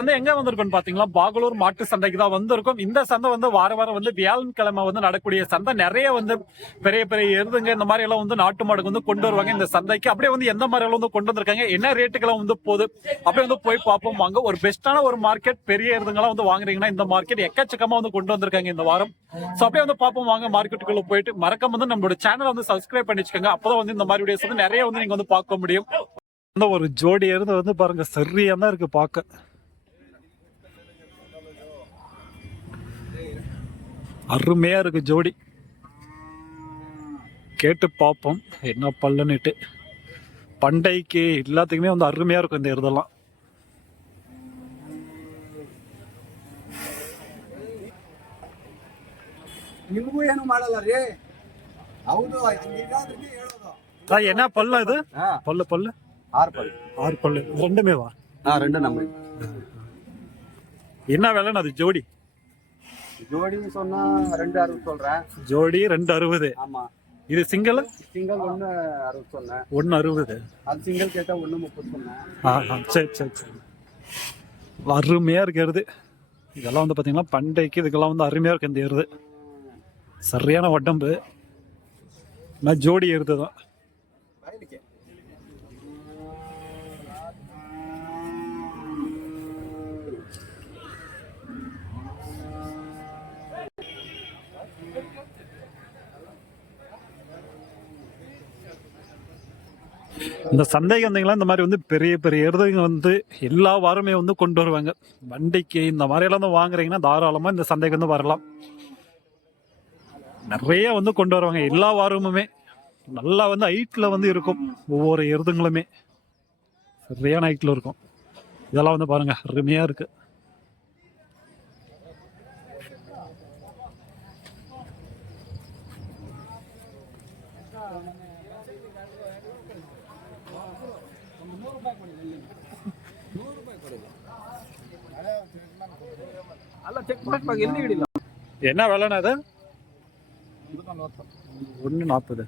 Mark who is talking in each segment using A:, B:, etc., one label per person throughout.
A: வந்து எங்க வந்திருக்கோம் பாத்தீங்களா? பாகலூர் மாட்டு சந்தைக்கு தான் வந்திருக்கும். இந்த சந்தை வந்து வார வாரம் வந்து வியாழன்கிழமை வந்து நடக்கூடிய சந்தை. நிறைய வந்து பெரிய பெரிய எருதுங்க இந்த மாதிரி எல்லாம் வந்து நாட்டு மாடுக்கு வந்து கொண்டு வருவாங்க இந்த சந்தைக்கு. அப்படியே வந்து எந்த மாதிரி எல்லாம் வந்து கொண்டு வந்திருக்காங்க? என்ன ரேட்டுக்கெல்லாம் வந்து போகுது? அப்படியே வந்து போய் பார்ப்போம். வாங்க ஒரு பெஸ்டான ஒரு மார்க்கெட் பெரிய எருதுங்கெல்லாம் வந்து வாங்குறீங்கன்னா இந்த மார்க்கெட் எக்கச்சக்கமா வந்து கொண்டு வந்திருக்காங்க இந்த வாரம். சோ அப்படியே வந்து பார்ப்போம். வாங்க மார்க்கெட்டுக்குள்ள போயிட்டு மறக்காம வந்து நம்மளோட சேனலை வந்து சப்ஸ்கிரைப் பண்ணி வச்சுக்கோங்க. அப்பதான் வந்து இந்த மாதிரி வீடியோஸ் வந்து நிறைய வந்து நீங்க வந்து பார்க்க முடியும். இந்த ஒரு ஜோடி எருது வந்து பாருங்க சரியா தான் இருக்கு பார்க்க. அருமையா இருக்கு ஜோடி கேட்டு பார்ப்போம் என்ன பல்லன்னுட்டு பண்டைக்கு எல்லாத்துக்குமே வந்து அருமையா இருக்கும் இந்த எருதெல்லாம்
B: ನಿಮಗೂ ಏನು ಮಾಡಲ್ಲ ರೀ ಹೌದು ಹಂಗಿರೋದಕ್ಕೆ ಹೇಳೋದು
A: அதான் என்ன பல்ல இது பல்லு பல்லு
B: ஆறு பல்
A: ஆறு பல்லு ரெண்டுமே வா
B: ஆ ரெண்டு நம்ம
A: என்ன விலைன்னு அது ஜோடி
B: ஜோடி சொன்னா ரெண்டு அறுபது சொல்றேன்.
A: ஜோடி ரெண்டு அறுபது.
B: ஆமா.
A: இது சிங்கிள்
B: சிங்கிள் ஒண்ணு அறுபது சொன்னேன்.
A: ஒன்னு அறுபது.
B: அது சிங்கிள் கேட்டா ஒண்ணு முப்பது சொன்னேன்.
A: ஆஹா சரி சரி சரி. அருமையா இருக்கு எருது. இதெல்லாம் வந்து பாத்தீங்கன்னா பண்டைக்கு இதுக்கெல்லாம் வந்து அருமையா இருக்கு இந்த எருது. சரியான உடம்பு. நான் ஜோடி எருது தான் இந்த சந்தைக்கு இந்த மாதிரி வந்து பெரிய பெரிய எருதுங்க வந்து எல்லா வாரமே வந்து கொண்டு வருவாங்க. வண்டிக்கு இந்த மாதிரியெல்லாம் வந்து வாங்குறீங்கன்னா தாராளமாக இந்த சந்தைக்கு வந்து வரலாம். நிறைய வந்து கொண்டு வருவாங்க. எல்லா வாரமுமே. நல்லா வந்து ஹைட்டில் வந்து இருக்கும். ஒவ்வொரு எருதுங்களுமே சரியான ஹைட்டில் இருக்கும். இதெல்லாம் வந்து பாருங்கள் அருமையாக
B: இருக்குது ಚೆಕ್ ಮಾಡ್ಬೇಕು ಎಲ್ಲಿ ಹಿಡಿಲ್ಲ
A: என்ன விலைண்ணா அது ஒன்று நாற்பது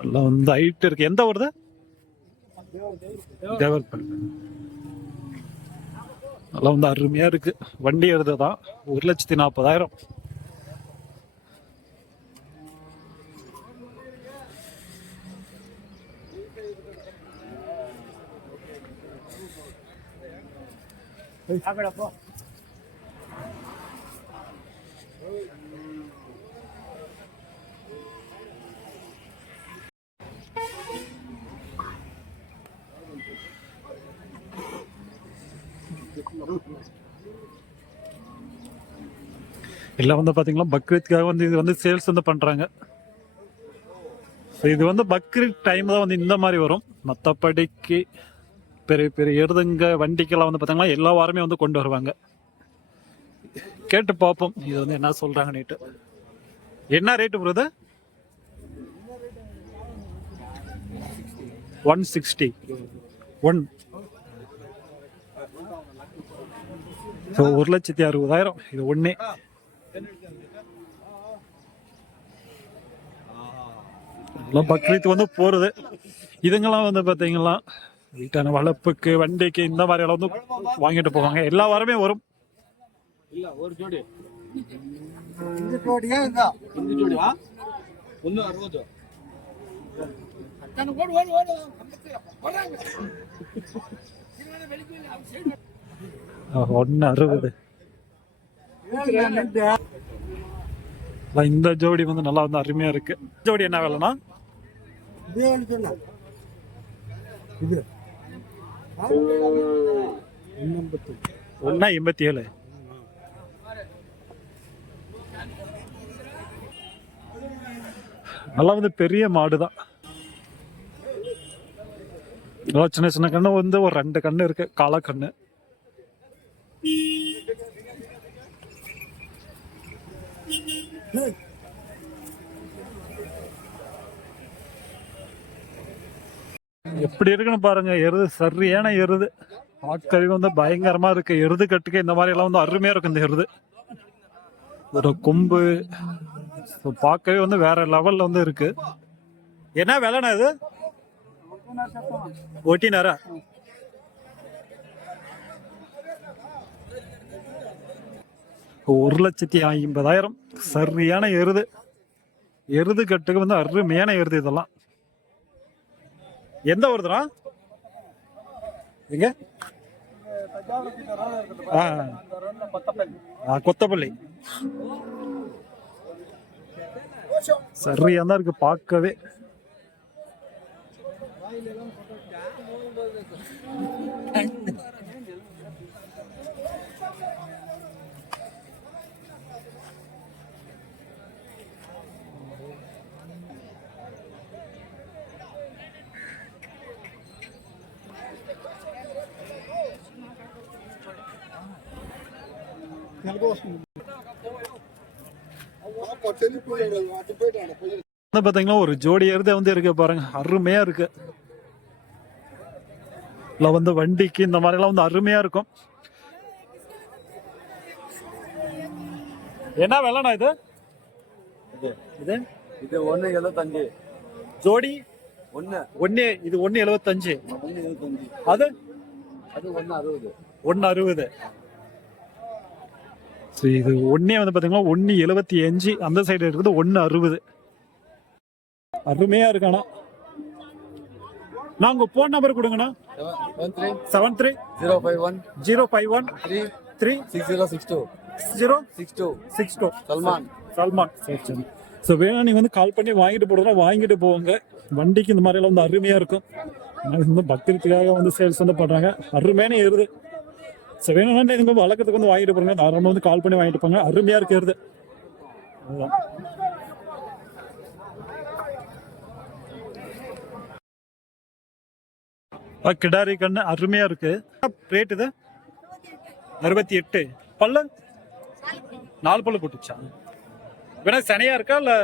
A: எல்லாம் வந்து ஹைட் இருக்கு எந்த வருது தேவர்பல் எல்லாம் வந்து அருமையா இருக்கு வண்டி எடுத்து தான் ஒரு லட்சத்தி நாற்பதாயிரம் எல்லாம் வந்து பாத்தீங்களா பக்ரீத்காக வந்து இது வந்து சேல்ஸ் வந்து பண்றாங்க. இது வந்து பக்ரீத் டைம் தான் வந்து இந்த மாதிரி வரும். மற்றபடிக்கு பெரிய பெரிய எருதுங்க வண்டிக்கெல்லாம் வந்து பார்த்திங்கன்னா எல்லா வாரமே வந்து கொண்டு வருவாங்க. கேட்டு பார்ப்போம் இது வந்து என்ன சொல்றாங்கன்னுட்டு. என்ன ரேட்டு வருது ஒன் சிக்ஸ்டி ஒன் ஸோ ஒரு லட்சத்தி அறுபதாயிரம். இது ஒன்றே பக்ரீத் வந்து போறது. இதுங்கெல்லாம் வந்து பாத்தீங்களா வீட்டான வளர்ப்புக்கு வண்டிக்கு இந்த மாதிரி வந்து வாங்கிட்டு போவாங்க. எல்லா வாரமே வரும்.
B: இல்ல ஒரு
A: ஒன்னு அறுபது ஒன்னு இந்த ஜோடி வந்து நல்லா வந்து அருமையா இருக்கு. ஜோடி என்ன வேலைன்னா
C: இது.
A: ஒன்னா எண்பத்தி ஏழு நல்லா வந்து பெரிய மாடு தான் சின்ன சின்ன கண்ணு வந்து ஒரு ரெண்டு கண்ணு இருக்கு காளை கண்ணு. எப்படி இருக்குன்னு பாருங்க எருது சரியான எருது. ஆட்கறி வந்து பயங்கரமா இருக்கு. எருது கட்டுக்கு இந்த மாதிரி எல்லாம் வந்து அருமையா இருக்கும் இந்த எருது. இதோட கொம்பு. பார்க்கவே வந்து வேற லெவல்ல வந்து இருக்கு. என்ன விலைண்ணா இது? ஒட்டினாரா ஒரு லட்சத்தி ஐம்பதாயிரம். சரியான எருது. எருது கட்டுக்கு வந்து அருமையான எருது இதெல்லாம். எந்த ஊருதுடா எங்க? ஆ. ஆ, கொத்தப்பள்ளி. சரியா தான் இருக்கு பார்க்கவே. வந்து பாத்தீங்கன்னா ஒரு ஜோடி எருதை வந்து இருக்கு பாருங்க. அருமையா இருக்கு. இல்ல வந்து வண்டிக்கு இந்த மாதிரி எல்லாம் வந்து அருமையா இருக்கும். என்ன விலைண்ணா இது? இது.
B: இது? ஒண்ணு எழுபத்தஞ்சு
A: ஜோடி?
B: ஒண்ணு.
A: ஒன்னு இது ஒன்னு எழுபத்தஞ்சு அது?
B: அது ஒண்ணு அறுபது.
A: ஒன்னு அறுபது. சரி இது ஒன்னே வந்து பாத்தீங்கன்னா ஒன்னு எழுபத்தி அஞ்சு அந்த சைடு இருக்குது ஒன்னு அறுபது. அருமையா இருக்கானா நான் உங்க போன் நம்பர் கொடுங்கண்ணா. Seven three
B: zero five one
A: zero five one
B: three
A: three
B: six zero six two
A: zero
B: six two
A: six two
B: Salman
A: Salman சரி சரி ஸோ வேணா நீங்க வந்து கால் பண்ணி வாங்கிட்டு போறதா வாங்கிட்டு போவாங்க வண்டிக்கு இந்த மாதிரி எல்லாம் வந்து அருமையா இருக்கும். அதனால வந்து பக்ரீத்துக்காக வந்து சேல்ஸ் வந்து பண்றாங்க. அருமையான எருது ஸோ வேணும்னா நீங்க வளர்க்குறதுக்கு வந்து வாங்கிட்டு போங்க தாராளமாக வந்து கால் பண்ணி வாங்கிட்டு போங்க. அருமையாக இருக்கிறது அதுதான். ஆ, கிடாரி கண்ணு அருமையாக இருக்கு. ரேட் இது? அறுபத்தி எட்டு. பல்லு? நாலு பல்லு போட்டுச்சா? வேணா சனையா இருக்கா இல்லை?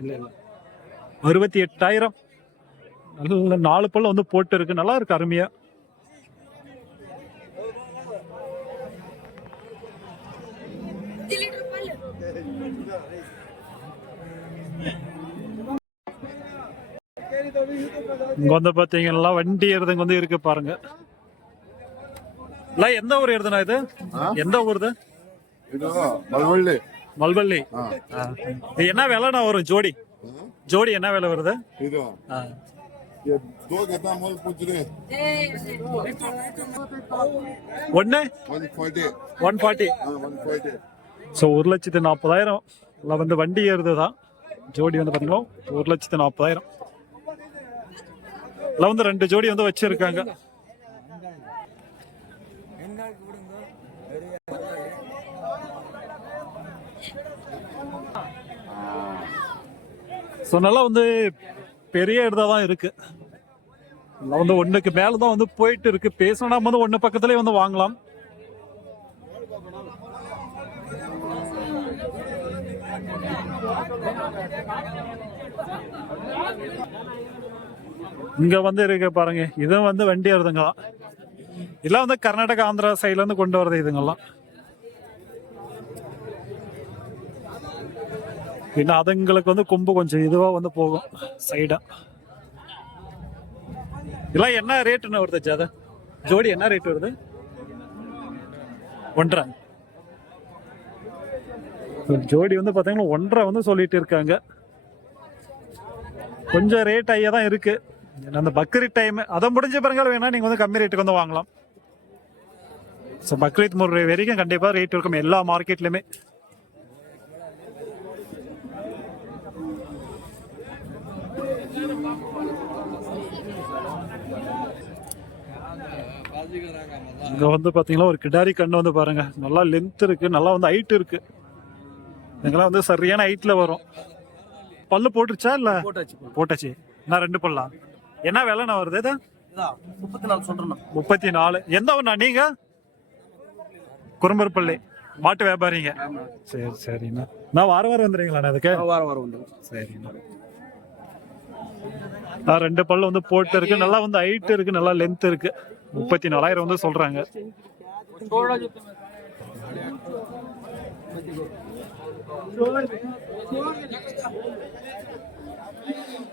A: இல்லை இல்லை. அறுபத்தி எட்டாயிரம். நல்ல நாலு பல்லு வந்து போட்டு இருக்கு. நல்லா இருக்கு அருமையாக இங்கே வந்து பார்த்தீங்கன்னா வண்டி எருதுங்க வந்து இருக்கு பாருங்க. இல்லை எந்த ஊர் எருதுனா இது? எந்த
D: ஊர் இது
A: மல்வள்ளி. மல்வள்ளி. என்ன விலைண்ணா வரும்? ஜோடி. ஜோடி என்ன விலை வருது?
D: ஒன்னு
A: ஒன் ஃபார்ட்டி. ஸோ ஒரு லட்சத்து நாற்பதாயிரம். இல்லை வந்து வண்டி ஏறுதுதான். ஜோடி வந்து பார்த்தீங்கன்னா ஒரு லட்சத்து நாற்பதாயிரம். இல்லை வந்து ரெண்டு ஜோடி வந்து வச்சிருக்காங்க. ஸோ நல்லா வந்து பெரிய இடதா தான் இருக்கு. வந்து ஒன்றுக்கு மேலே தான் வந்து போயிட்டு இருக்கு. பேசணும் வந்து ஒன்று பக்கத்துலேயே வந்து வாங்கலாம். இங்க வந்து இருக்க பாருங்க. இதுவும் வந்து வண்டி வருதுங்களாம் இதெல்லாம் வந்து கர்நாடகா ஆந்திரா சைட்ல இருந்து கொண்டு வரது இதுங்கெல்லாம். ஏன்னா அதுங்களுக்கு வந்து கொம்பு கொஞ்சம் இதுவா வந்து போகும் சைடா இதெல்லாம் என்ன ரேட்டுன்னு வருது ஜாத? ஜோடி என்ன ரேட் வருது? ஒன்றரை. ஜோடி வந்து பாத்தீங்கன்னா ஒன்றரை வந்து சொல்லிட்டு இருக்காங்க. கொஞ்சம் ரேட் ஐயா தான் இருக்கு. அந்த பக்ரீத் டைம் அதை முடிஞ்ச பிறகு வேணா நீங்க வந்து கம்மி ரேட்டுக்கு வந்து வாங்கலாம். ஸோ பக்ரீத் முறை வரைக்கும் கண்டிப்பா ரேட் இருக்கும் எல்லா மார்க்கெட்லயுமே இங்க வந்து பாத்தீங்கன்னா ஒரு கிடாரி கண்ணு வந்து பாருங்க. நல்லா லென்த் இருக்கு நல்லா வந்து ஹைட் இருக்கு. இதெல்லாம் வந்து சரியான ஹைட்ல வரும். பல்லு போட்டுருச்சா இல்ல?
B: போட்டாச்சு
A: போட்டாச்சு. நான் ரெண்டு பல்லா? என்ன விலைண்ணா வருது? இது
B: முப்பத்தி நாலு சொல்றேன்
A: முப்பத்தி நாலு எந்த ஊர்ண்ணா நீங்க? குறும்பருப்பள்ளி. மாட்டு வியாபாரிங்க. சரி சரிண்ணா. நான் வாரம் வாரம் வந்துடுறீங்களாண்ணா அதுக்கு?
B: வாரம் வாரம் உண்டு
A: சரிண்ணா. நான் ரெண்டு பல்லு வந்து போட்டு இருக்கு. நல்லா வந்து ஹைட் இருக்கு. நல்லா லென்த் இருக்கு. முப்பத்தி நாலாயிரம் வந்து சொல்றாங்க.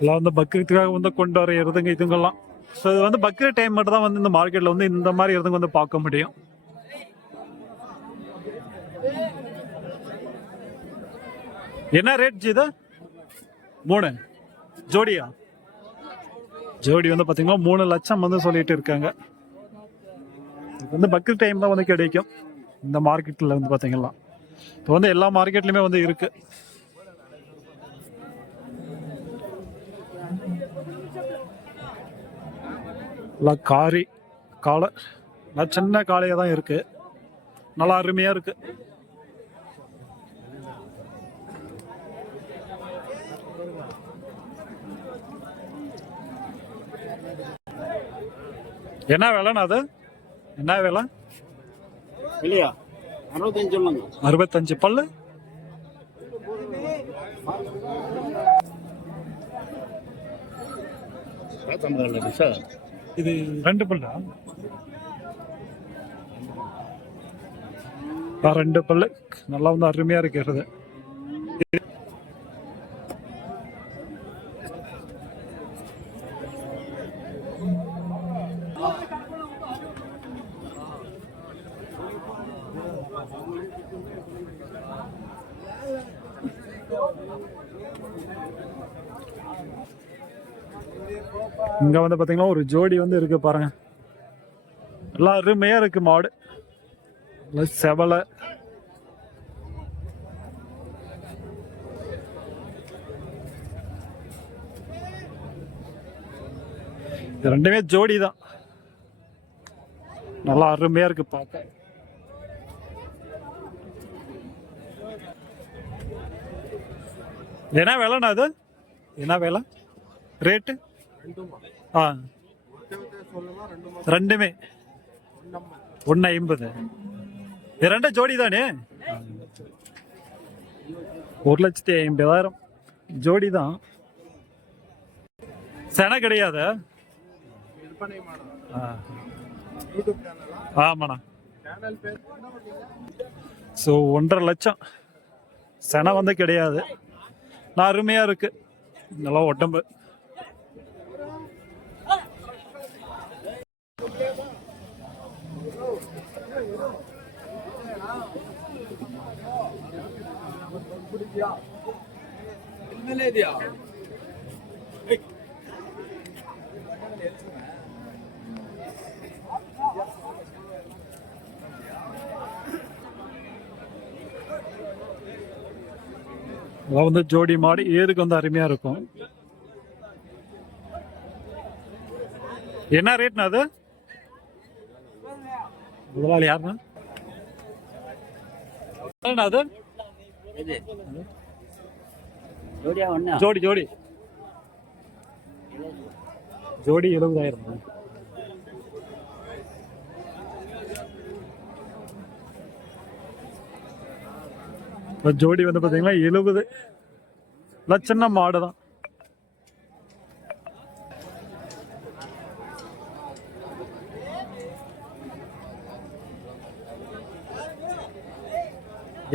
A: எல்லாம் வந்து பக்ரீத்துக்காக வந்து கொண்டு வர எருதுங்க இதுங்கெல்லாம். ஸோ இது வந்து பக்ரீத் டைம் மட்டும் தான் வந்து இந்த மார்க்கெட்டில் வந்து இந்த மாதிரி எருதுங்க வந்து பார்க்க முடியும். என்ன ரேட் ஜி இது? மூணு. ஜோடியா? ஜோடி வந்து பார்த்தீங்கன்னா மூணு லட்சம் வந்து சொல்லிட்டு இருக்காங்க. இது வந்து பக்ரீத் டைம் தான் வந்து கிடைக்கும். இந்த மார்க்கெட்டில் வந்து பார்த்தீங்கன்னா இப்போ வந்து எல்லா மார்க்கெட்லையுமே வந்து இருக்குது எல்லாம் காரி காளை எல்லாம் சின்ன காளையாக தான் இருக்கு. நல்லா அருமையா இருக்கு. என்ன விலைண்ணா அது? என்ன விலை?
B: இல்லையா அறுபத்தஞ்சு
A: அறுபத்தஞ்சு பல்லு?
B: சார்.
A: இது ரெண்டு பல்லா ரெண்டு பல்லு நல்லா வந்து அருமையா இருக்கிறது வந்து பார்த்தீங்கன்னா ஒரு ஜோடி வந்து இருக்கு பாருங்க. நல்லா அருமையா இருக்கு மாடு. செவலை. இது ரெண்டுமே ஜோடி தான் நல்லா அருமையா இருக்கு பார்க்க என்ன விலைண்ணா அது? என்ன விலை? ரேட்டு? ஆ. ரெண்டுமே. ஒன்று ஐம்பது. இது ரெண்டும் ஜோடி தானே ஒரு லட்சத்தி ஐம்பதாயிரம். ஜோடி தான் சென கிடையாது? ஆ. ஆமாண்ணா. ஸோ ஒன்றரை லட்சம். சென வந்து கிடையாது. நான் அருமையாக இருக்குது நல்லா உடம்பு. இதெல்லாம் வந்து ஜோடி மாடி ஏருக்கு வந்து அருமையா இருக்கும்? என்ன ரேட்னா அது? முதலாளி யாருண்ணா? அது? ஜோடி ஜோடி. ஜோடி எழுபதாயிரம். ஜோடி வந்து பார்த்தீங்கன்னா எழுபது லட்சம் மாடு தான்.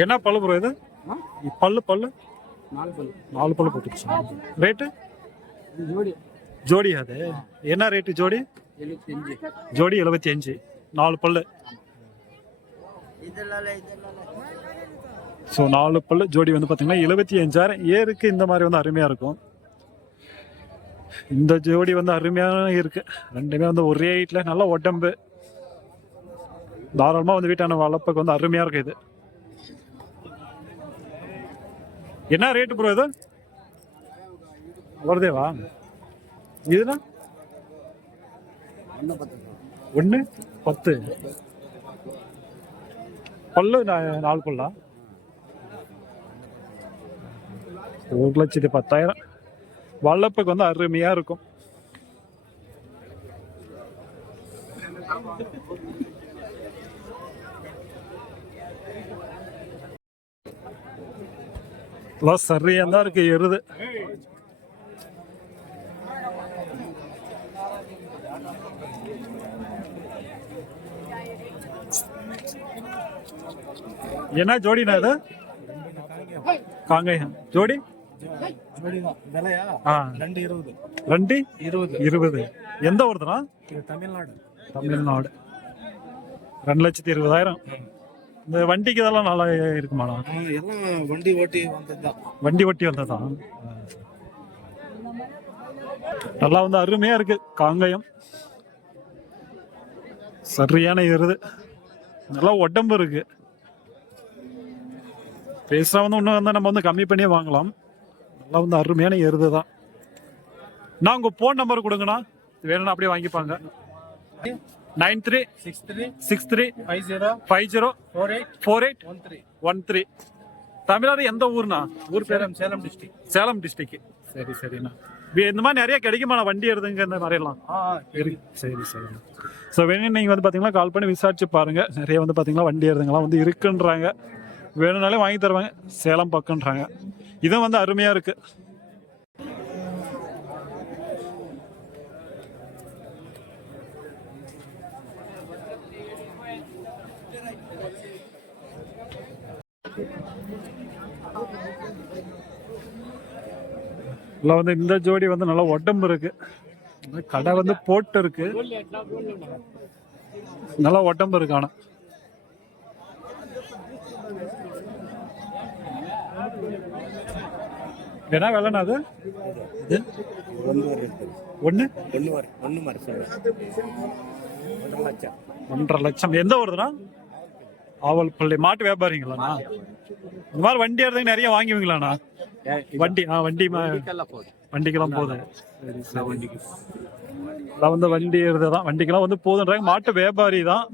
A: என்ன ப்ரோ இது? பல்லு பல்லு?
B: நாலு பல்லு.
A: நாலு பல்லு போட்டுச்சு ரேட்டு?
B: ஜோடி.
A: ஜோடி அது. என்ன ரேட்டு ஜோடி? ஜோடி எழுபத்தி அஞ்சு நாலு பல்லு. ஸோ நாலு பல்லு ஜோடி வந்து பார்த்தீங்கன்னா எழுபத்தி அஞ்சாயிரம் ஏருக்கு இந்த மாதிரி வந்து அருமையாக இருக்கும்? இந்த ஜோடி வந்து அருமையான இருக்கு. ரெண்டுமே வந்து ஒரே வீட்டில் நல்ல உடம்பு. தாராளமாக வந்து வீட்டான வளர்ப்புக்கு வந்து அருமையாக இருக்கு இது. என்ன ரேட்டு ப்ரோ இது? வருதேவா? இதுனா?
B: ஒன்று பத்து.
A: பல்லு நா- நாலு பல்லா? ஒரு லட்சத்தி பத்தாயிரம். வல்லப்புக்கு வந்து அருமையாக இருக்கும். எல்லாம் சரியா தான் இருக்கு எருது. என்ன ஜோடினா இது? காங்கேயம். ஜோடி?
C: ரெண்டு இருபது. இருபது.
A: எந்த ஊருதுனா
C: தமிழ்நாடு.
A: தமிழ்நாடு. ரெண்டு லட்சத்தி இருபதாயிரம். இந்த வண்டிக்கு இதெல்லாம் நல்லா இருக்குமாண்ணா
C: ஆ, எல்லாம் வண்டி ஓட்டி வந்ததுதான்.
A: வண்டி ஒட்டி வந்ததா? நல்லா வந்து அருமையா இருக்கு காங்கயம். சரியான எருது. நல்லா உடம்பு இருக்கு. பேசுறா வந்து இன்னும் வந்து நம்ம வந்து கம்மி பண்ணியே வாங்கலாம். நல்லா வந்து அருமையான எருது தான் நான் உங்க போன் நம்பர் கொடுங்கண்ணா. வேணும்னா அப்படியே வாங்கிப்பாங்க. Nine three
C: six three
A: six three
C: five zero
A: five zero
C: four eight
A: four eight
C: one three
A: one three Tamil Nadu எந்த ஊர்னா ஊர் பேர்?
C: சேலம் சேலம் டிஸ்ட்ரிக்ட்
A: சேலம் டிஸ்ட்ரிக்ட் சரி சரிண்ணா. வி- இந்த மாதிரி நிறைய கிடைக்குமா? வண்டி எடுதுங்க இந்த மாதிரி எல்லாம்
C: ஆ
A: சரி சரி ஸோ வேணும் நீங்கள் வந்து பார்த்தீங்கன்னா கால் பண்ணி விசாரிச்சு பாருங்க. நிறைய வந்து பார்த்தீங்கன்னா வண்டி எடுதுங்கலாம் வந்து இருக்குன்றாங்க. வேணும்னாலே வாங்கி தருவாங்க. சேலம் பக்கம்ன்றாங்க. இதுவும் வந்து அருமையாக இருக்கு. இல்லை வந்து இந்த ஜோடி வந்து நல்லா உடம்பு இருக்கு. கடை வந்து போட்டு இருக்கு. நல்லா உடம்பு இருக்கு ஆனா. என்ன விலைண்ணா அது? இது?
C: ஒன்று? லட்சம்.
A: ஒன்றரை லட்சம். எந்த ஊருதுண்ணா? ஆவல் பள்ளி மாட்டு வியாபாரிங்களாண்ணா? இந்த மாதிரி வண்டி எடுத்து நிறைய வாங்குவீங்களாண்ணா? வண்டி ஆ வண்டி வண்டிக்கெல்லாம்
C: வண்டிக்கு
A: அதான் வந்து வண்டி தான் வண்டிக்கெல்லாம் வந்து போதுன்றாங்க. மாட்டு வியாபாரி தான்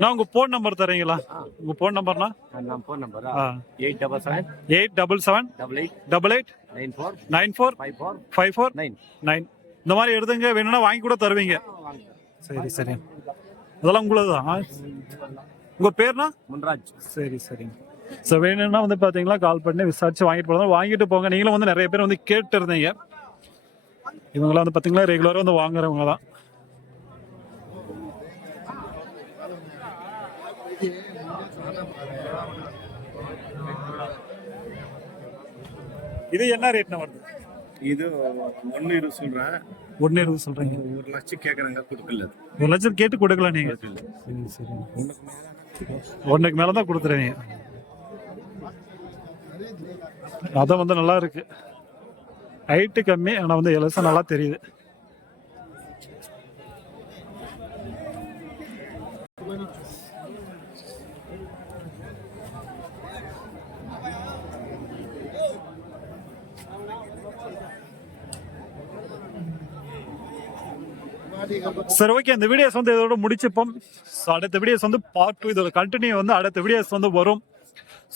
A: நான் உங்க போன் நம்பர் தரீங்களா? உங்க போன் நம்பர்னா
C: ஃபோன் நம்பரா eight double seven.
A: Eight double seven.
C: Double eight.
A: Double eight.
C: Nine four.
A: Nine four.
C: Five four.
A: Five four.
C: Nine.
A: Nine. இந்த மாதிரி எடுத்துங்க. வேணும்னா வாங்கி கூட தருவீங்க. சரி சரி. அதெல்லாம் உங்களது தான் உங்க பேர்னா?
C: முன்ராஜ்.
A: சரி சரிங்க. ஸோ வேணும்னா வந்து பார்த்தீங்களா கால் பண்ணி விசாரிச்சு வாங்கிட்டு போகிறதா வாங்கிட்டு போங்க. நீங்களும் வந்து நிறைய பேர் வந்து கேட்டு இருந்தீங்க இவங்களாம் வந்து பார்த்தீங்களா ரெகுலராக வந்து வாங்குறவங்க தான். இது என்ன ரேட்னா வருது?
C: இது ஒன்று இரு சொல்கிறேன்
A: ஒன்று இருபது சொல்கிறீங்க
C: ஒரு லட்சம் கேட்குறாங்க கொடுக்கல.
A: ஒரு லட்சம் கேட்டு கொடுக்கலாம் நீங்கள் சரி சரி ஒன்றுக்கு மேலே தான் கொடுத்துருவீங்க அதான் வந்து நல்லா இருக்கு. ஹைட்டு கம்மி ஆனால் வந்து இலசம் நல்லா தெரியுது. சரி ஓகே இந்த வீடியோஸ் வந்து இதோட முடிச்சுப்போம். ஸோ அடுத்த வீடியோஸ் வந்து பார்ட் டூ இதோட கண்டினியூ வந்து அடுத்த வீடியோஸ் வந்து வரும்.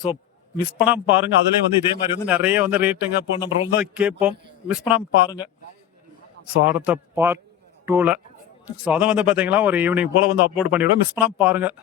A: ஸோ மிஸ் பண்ணாம பாருங்க. அதுலேயும் வந்து இதே மாதிரி வந்து நிறைய வந்து ரேட்டுங்க ஃபோன் நம்ம ரொம்ப கேட்போம். மிஸ் பண்ணாம பாருங்க. ஸோ அடுத்த பார்ட் டூவில் ஸோ அதை வந்து பார்த்தீங்கன்னா ஒரு ஈவினிங் போல் வந்து அப்லோட் பண்ணிவிடும் மிஸ் பண்ணாமல் பாருங்கள்